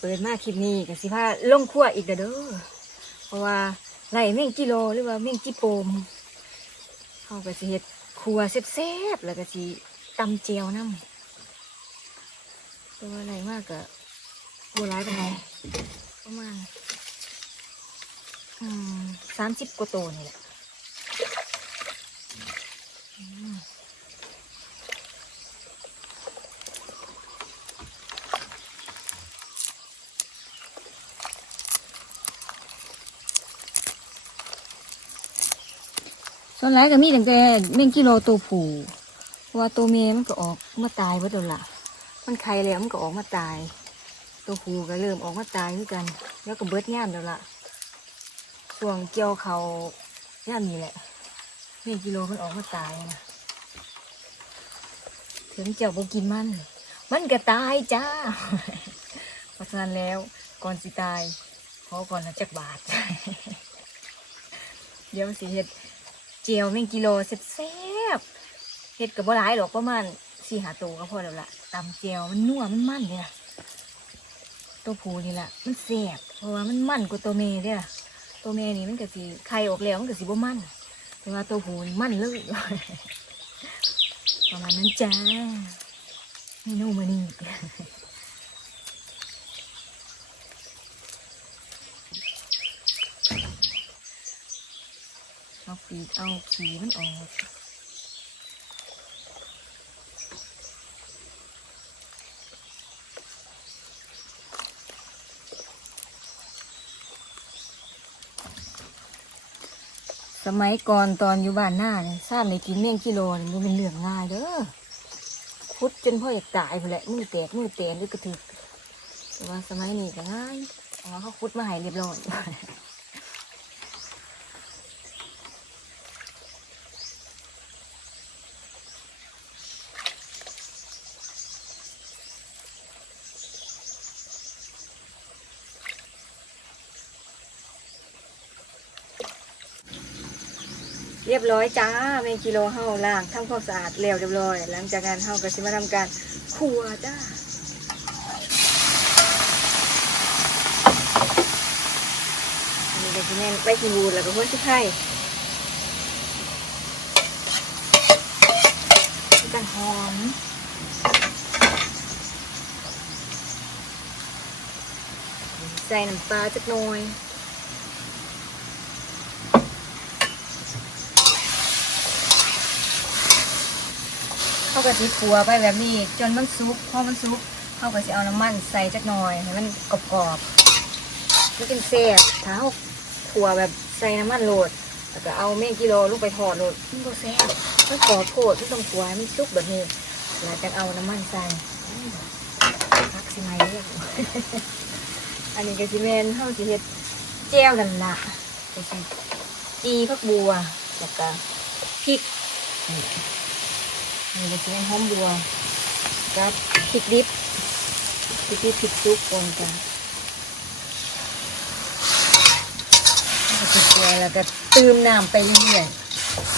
เปิดมาคลิปนี้กับสิพาลงครัวอีกเด้อเพราะว่าไล่เม่งกิโลหรือว่าเม่งจิโปมเขาก็สิเฮ็ดครัวแซ่บๆแล้วก็สิตำเจียวน้ำต่ว่าไล่มากก็บัวร้ายเป็นไงประมาณสามสิบกว่าโตวนี่แหละ ส่วนหลายก็มีตั้งแต่เม่งกิโลตัวผู้ว่าตัวเมียมันก็ออกมาตายเบิดแล้วล่ะมันไข่แล้วมันก็ออกมาตาย ตัวผู้ก็เริ่มออกมาตายด้วยกัน แล้วก็เบิดย่ามแล้วละช่วงเกี่ยวเขาย่ามนี้แหละเม่งกิโลมันออกมาตายนะถึงเจ้าบกินมัน มันก็ตายจ้าเพราะฉะนั้นแล้วก่อนสิตายขอก่อนละจักบาท เดี๋ยวสิเฮ็ด เจียวแมงกิโลแซ่บเฮ็ดกับบ่หลายหรอกประมาณสี่หาตัวก็พอแล้วล่ะตำเจียวมันนัวมันมันเลยล่ะตัวผูนี่ล่ะมันแซ่บเพราะว่ามันมันกว่าตัวเมย์เด้อล่ะตัวเมย์นี่มันก็สิไข่ออกแล้วมันก็สิบ่มันแต่ว่าตัวผูนี่มันเลยประมาณนั้นจ้าเมนูมื้อนี้ เอา ปีกเอาขีมันออกสมัยก่อนตอนอยู่บ้านหน้าเนี่ยซ่านในกินเมี่ยงกิโลนี่มันเป็นเรื่องง่ายเด้อคุดจนพ่ออยากตายไปแหละมือแตกมือแตนหรือกระถึกแต่ว่าสมัยนี้ก็ง่ายเพราะว่าเขาคุดมาให้เรียบร้อย เรียบร้อยจ้าเมงกิโลเฮาล้างทำความสะอาดแล้วเรียบร้อย หลังจากนั้นเฮาก็สิมาทำการครัวจ้าอันนี้ก็สิแม่นไปกินบูดแล้วก็หัวสิไข่กันหอมใส่น้ำปลาจักหน่อย เขาก็สิขัวไปแบบนี้ จนมันสุกพอมันสุกเขาก็สิเอาน้ำมันใส่จักหน่อยให้มันกรอบๆมันเป็นเศษถ้าเขาขัวแบบใส่น้ำมันโหลดแล้วก็เอาเม่งกิโลลูกไปทอดโหลดมันก็แซ่บมันกรอบโคตรที่ต้องขัวให้มันสุกแบบนี้แล้วจะเอาน้ำมันใส่พักสิไหมเรียกอันนี้ก็สิเมนเขาสิเฮ็ดแจ่วกันละก็สิจีผักบัวแล้วก็พริก นี่ก็จะเป็นหอมบัวกับพริกดิบพริกดิบพริกซุปก่อนกันแล้วก็เกลือแล้วก็ติมน้ำไปเรื่อย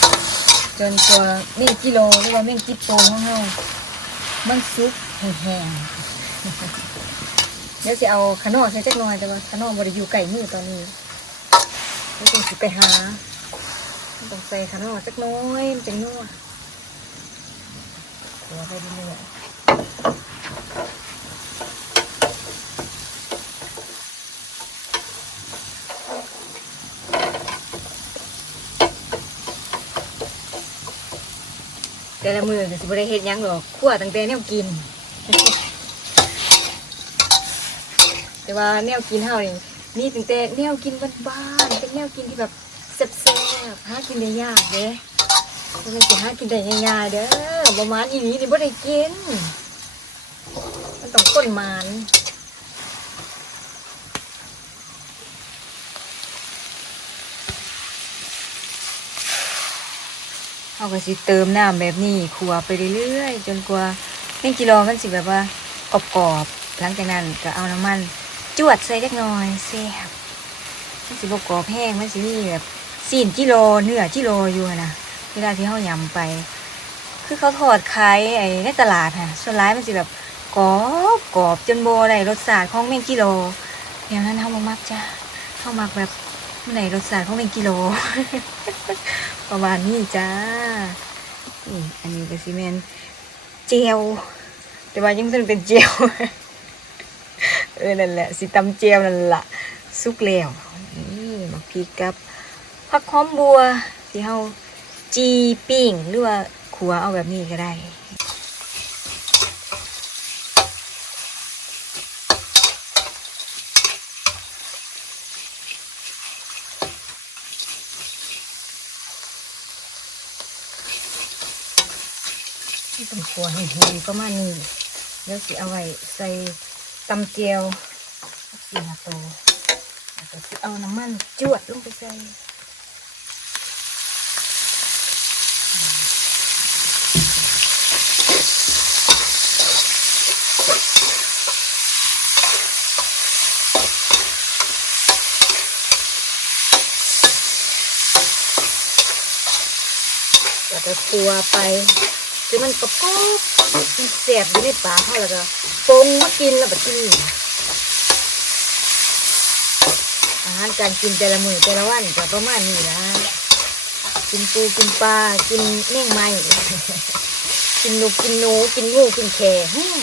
ๆจนตัวเม่งกิโลหรือว่าเม่งจิโปของเรามันซุปแห้งๆเดี๋ยวจะเอาขนอใส่จักหน่อยแต่ว่าขนอบริอยู่ไก่มือตอนนี้แล้วต้องไปหาต้องใส่ขนอจักน้อยมันจะนัว หัวไปเรื่อยแต่ละมือก็สิบได้เฮ็ดยังหรอกขั้วตั้งแต่แนวกิน แต่ว่าแนวกินเฮานี่มีตั้งแต่แนวกินบ้านๆเป็นแนวกินที่แบบแซ่บๆหากินได้ยากเด้บ่แมันจะหากินได้ง่ายๆเด้อ ประมาณอีนี้นี่บ่ได้กินมันต้องก้นมานเอาก็สิเติมน้ำแบบนี้ขัวไปเรื่อยๆ จนกว่าแม่งกิโลมันสิแบบว่ากรอบๆหลังจากนั้นก็เอาน้ำมัน จวดใส่เล็กน้อยแซ่บมันสิบกรอบแห้งมันสิมีแบบสี่กิโลเนื้อกิโลอยู่อะนะเวลาที่เขายำไป คือเขาทอดขายไอ้ในตลาดค่ะส่วนร้ายมันสิแบบกรอบกรอบจนโบได้รสชาติของแมงกิโลอย่างนั้นเฮามามักจ้าเฮามักแบบไหร่รสชาติของแมงกิโล ประมาณนี้จ้านี่อันนี้ก็ซีเมนเจลแต่ว่ายังไม่ต้องเป็นเจลเออนั่นแหละสิตำเจลนั่นแหละสุกแล้วนี่มาพริกกับผักหอมบัวที่เฮาจีปิ้งหรือว่า ขัวเอาแบบนี้ก็ได้ที่ต้องขัวให้หอยประมาณนี้แล้วสิเอาไว้ใส่ตำเจียวสีนาโตแล้วก็สิเอาน้ำมันจวดลงไปใส่ ก็คัวไปจนมันกรอบกมันเสียบอยู่ในปากเขาแล้วก็ปงมากินแล้วแบบนี้อาหารการกินแต่ละมือแต่ละวันก็ประมาณนี้นะกินปูกินปลากินแมงไม้กินนกกินหนูกินงูกินแค่ฮึ่ม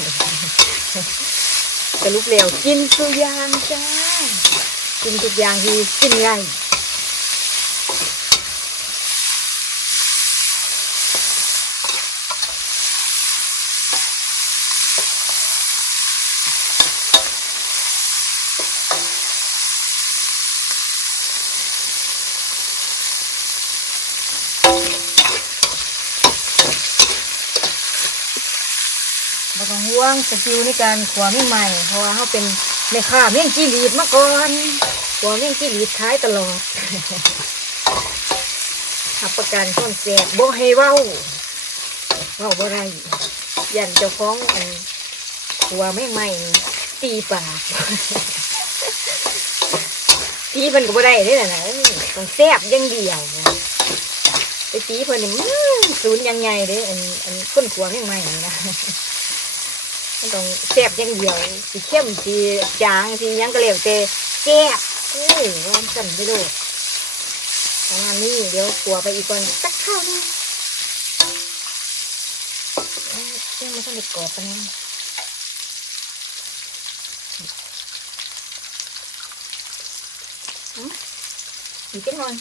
สรุปแล้วกินทุกอย่างจ้ากินทุกอย่างที่กินไง วงสกิลในการขวาไม่ใหม่เพราะว่าเขาเป็นแม่ค้าเมี่ยงจีรีดมาก่อนขวาเมี่ยงจีรีดขายตลอดหับประกันคอนเซ็ปต์บ่ให้เว้าเว้าบ่ได้ยันเจ้าของอันขวาไม่ใหม่ตีปากตีมันก็บ่ได้เด้อนะต้องแซบย่างเดียวไปตีเพิ่นนี่ศูนย์ยังไงเด้อันอันคนขวาไม่ใหม่นะ มันต้องแซ่บอย่างเดียวสีเข้มสีจางสียังก็แล้วแต่แซ่บเอ้ยวันสั่นไปดูประมาณนี้เดี๋ยวกลัวไปอีกก่อนสักข้าวนึงเอ้ยเรื่องมันต้องเด็กรอบปะเนี่ยอืมอีกนิดหน่อย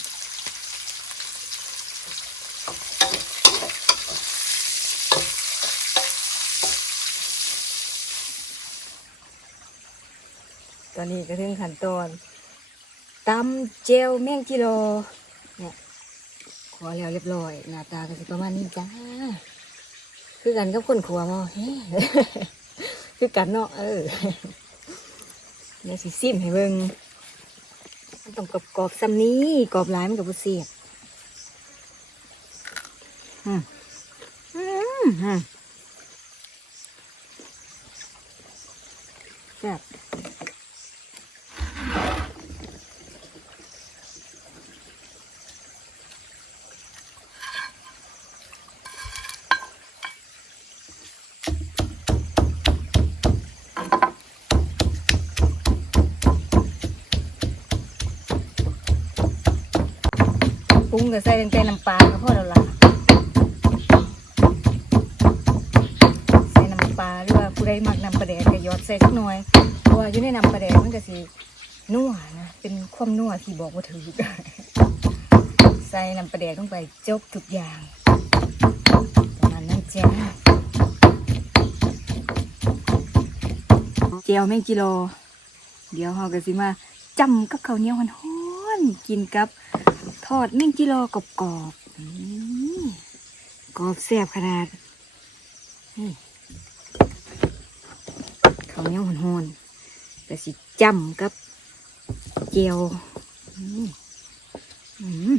อนนี้ก็ถึงขั้นตอนตำเจลแมงกิโลเนี่ยขอแล้วเรียบร้อย หน้าตาก็สิประมาณนี้จ้า คือกันกับคนขัวมาเฮ้คือกันเนาะเออเดี๋ยสิซิมให้เบิ่งมันต้องกรอบกรอบซ้ำนี้กรอบหลายมันกับบุเสียบอืมอืมอืมแซ่บ กับใส่ตั้งแต่น้ำปลาก็พอแล้วล่ะใส่น้ำปลาหรือว่าผู้ใดมักน้ำปลาแดกก็หยอดใส่สักหน่อยเพราะว่าอยู่ในน้ำปลาแดกมันก็สินัวนะเป็นความนัวที่บอกว่าถือใส่น้ำปลาแดกลงไปจบทุกอย่างประมาณนั้นจ้าเจียวแมงกิโล เดี๋ยวเราก็สิมาจำกับข้าวเหนียวหอนๆกินกับ อดแมงจิโลกรอบๆอืมกรอบแซ่บขนาดนี่ข้าวเหนียวหอนๆแต่สิจำกับเจียวอืมอืม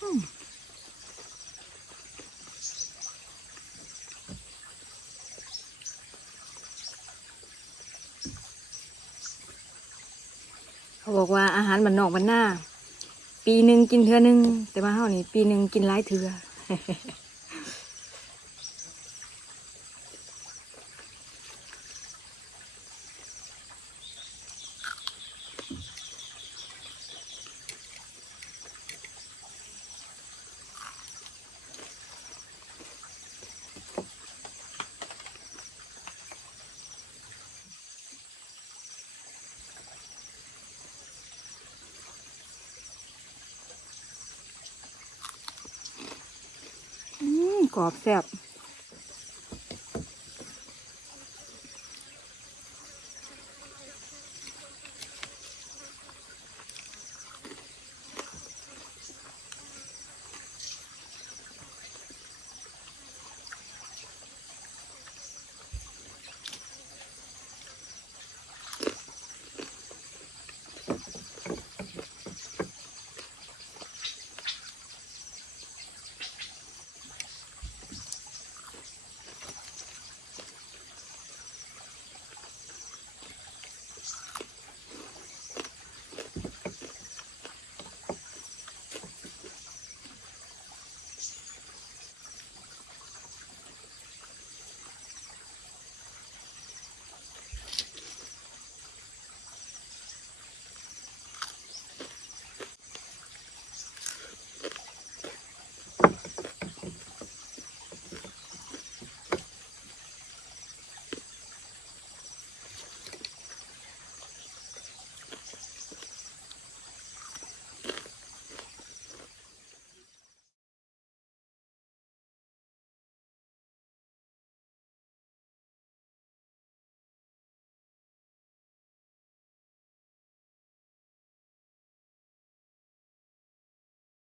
อืมเขาบอก ว่าอาหารมันนอกมันหน้า ปีหนึ่งกินเทือหนึง แต่มาเฮานี่ปีหนึ่งกินหลายเทือ อืม กรอบแซ่บ